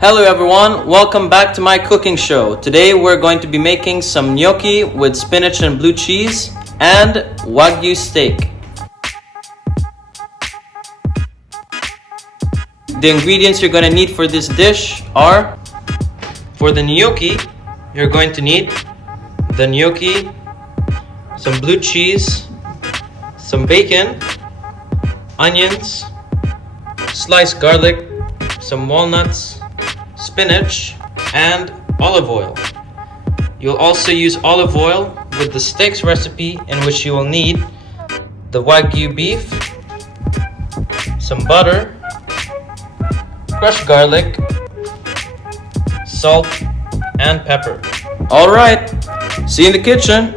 Hello everyone, welcome back to my cooking show. Today we're going to be making some gnocchi with spinach and blue cheese and Wagyu steak. The ingredients you're going to need for this dish are, for the gnocchi, you're going to need the gnocchi, some blue cheese, some bacon, onions, sliced garlic, some walnuts, spinach, and olive oil. You'll also use olive oil with the steaks recipe, in which you will need the Wagyu beef, some butter, crushed garlic, salt, and pepper. Alright, see you in the kitchen.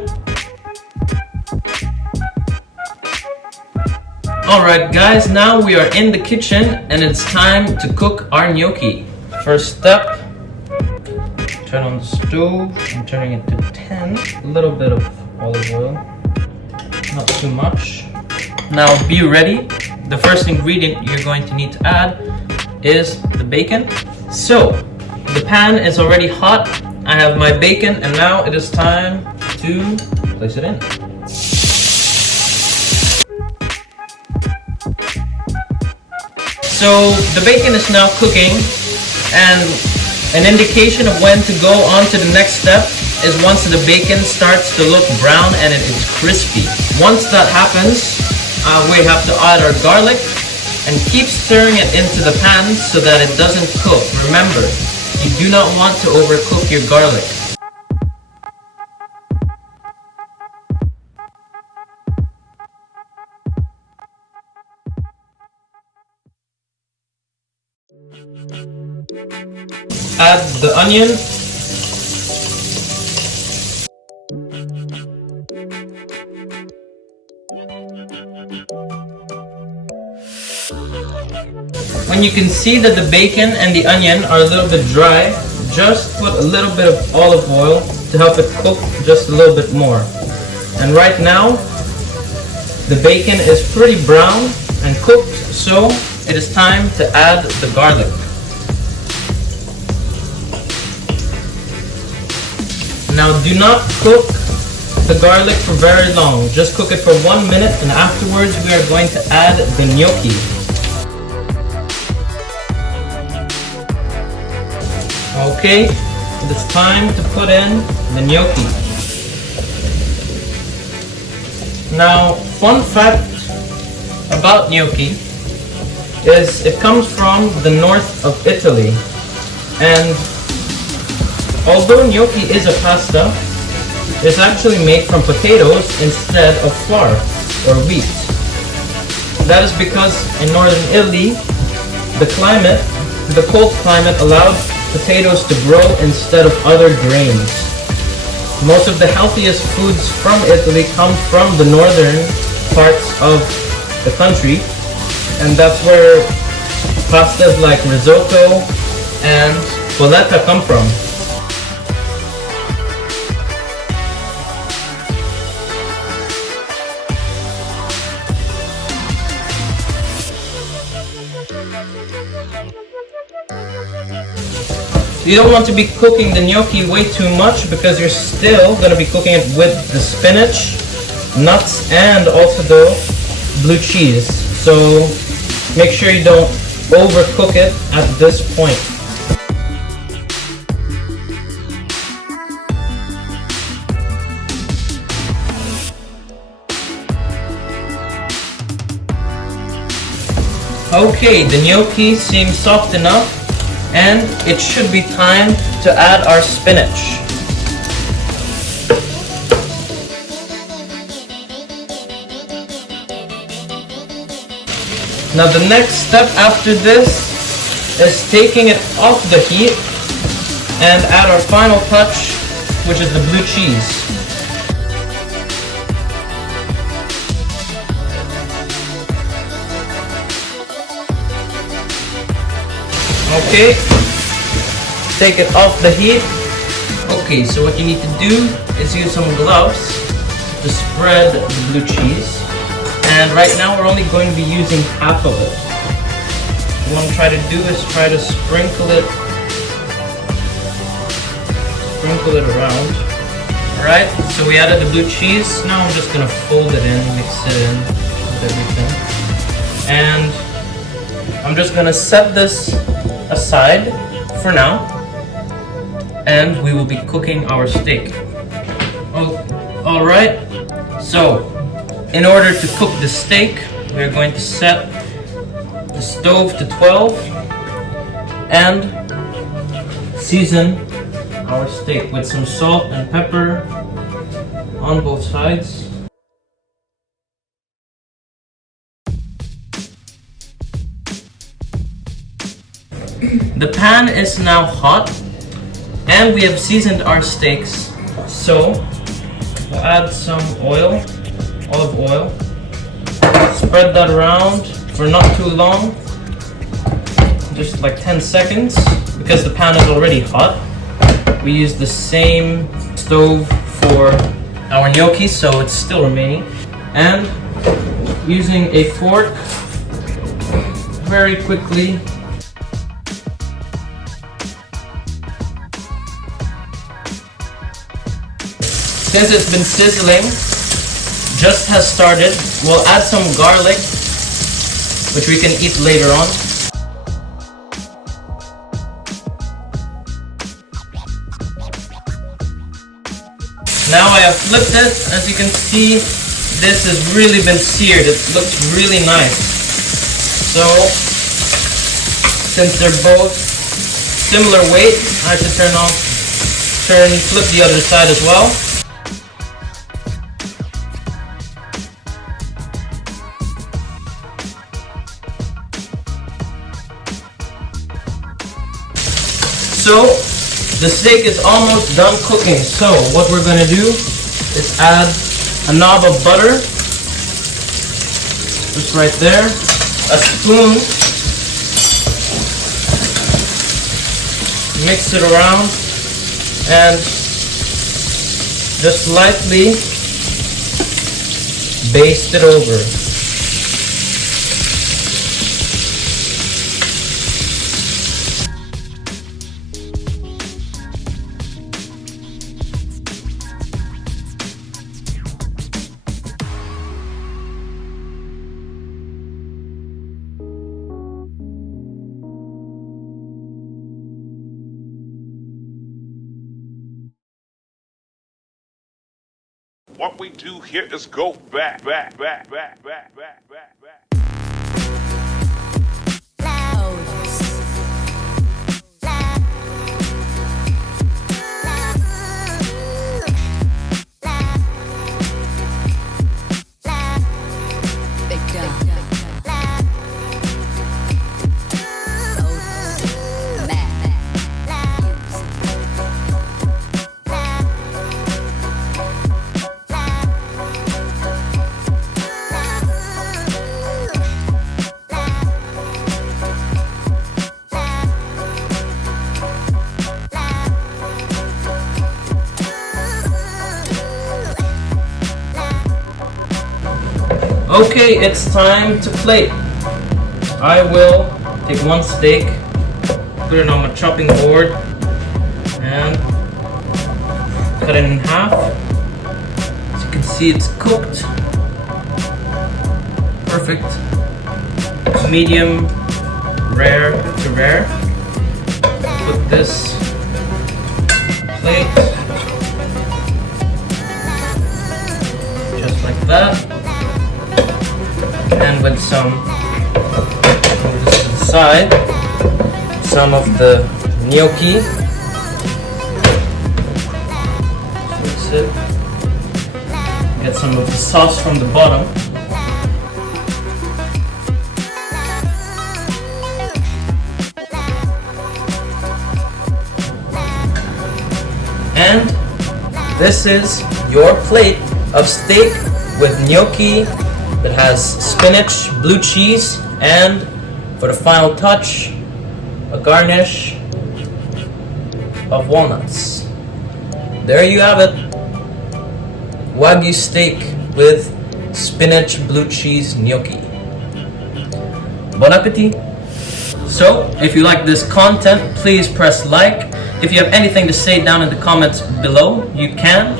Alright guys, now we are in the kitchen and it's time to cook our gnocchi. First step, turn on the stove. I'm turning it to 10. A little bit of olive oil, not too much. Now be ready. The first ingredient you're going to need to add is the bacon. So, the pan is already hot. I have my bacon and now it is time to place it in. So, the bacon is now cooking. And an indication of when to go on to the next step is once the bacon starts to look brown and it is crispy. Once that happens, we have to add our garlic and keep stirring it into the pan so that it doesn't cook. Remember, you do not want to overcook your garlic. Add the onion, when you can see that the bacon and the onion are a little bit dry, just put a little bit of olive oil to help it cook just a little bit more. And right now, the bacon is pretty brown and cooked, so it is time to add the garlic. Now do not cook the garlic for very long, just cook it for 1 minute and afterwards we are going to add the gnocchi. Okay, it is time to put in the gnocchi. Now, fun fact about gnocchi is it comes from the north of Italy, and although gnocchi is a pasta, it's actually made from potatoes instead of flour or wheat. That is because in northern Italy, the cold climate allowed potatoes to grow instead of other grains. Most of the healthiest foods from Italy come from the northern parts of the country, and that's where pastas like risotto and polenta come from. You don't want to be cooking the gnocchi way too much because you're still going to be cooking it with the spinach, nuts, and also the blue cheese. So make sure you don't overcook it at this point. Okay, the gnocchi seems soft enough. And it should be time to add our spinach. Now the next step after this is taking it off the heat and add our final touch, which is the blue cheese. Okay, take it off the heat. Okay, so what you need to do is use some gloves to spread the blue cheese. And right now we're only going to be using half of it. What I'm trying to do is try to sprinkle it sprinkle it around. Alright, so we added the blue cheese. Now I'm just gonna fold it in, mix it in with everything. And I'm just gonna set this aside for now. And we will be cooking our steak. Oh, alright, so in order to cook the steak, we're going to set the stove to 12 and season our steak with some salt and pepper on both sides. The pan is now hot and we have seasoned our steaks, so we'll add some oil, olive oil. Spread that around for not too long, just like 10 seconds, because the pan is already hot. We use the same stove for our gnocchi, so it's still remaining. And using a fork, very quickly since it's been sizzling, just has started, we'll add some garlic, which we can eat later on. Now I have flipped it. As you can see, this has really been seared. It looks really nice. So, since they're both similar weight, I have to flip the other side as well. So, the steak is almost done cooking. So, what we're going to do is add a knob of butter, just right there, a spoon, mix it around, and just lightly baste it over. What we do here is go back. Okay, it's time to plate. I will take one steak, put it on my chopping board, and cut it in half. As you can see, it's cooked. Perfect. Medium rare to rare. Put this plate just like that. And with some, move this to the side, some of the gnocchi. Mix it. Get some of the sauce from the bottom. And this is your plate of steak with gnocchi that has spinach, blue cheese, and for the final touch, a garnish of walnuts. There you have it. Wagyu steak with spinach, blue cheese, gnocchi. Bon appetit! So, if you like this content, please press like, If you have anything to say down in the comments below, you can.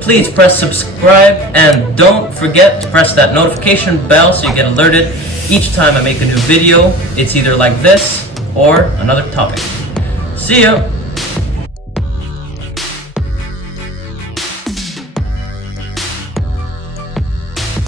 Please press subscribe and don't forget to press that notification bell so you get alerted each time I make a new video. It's either like this or another topic. See ya!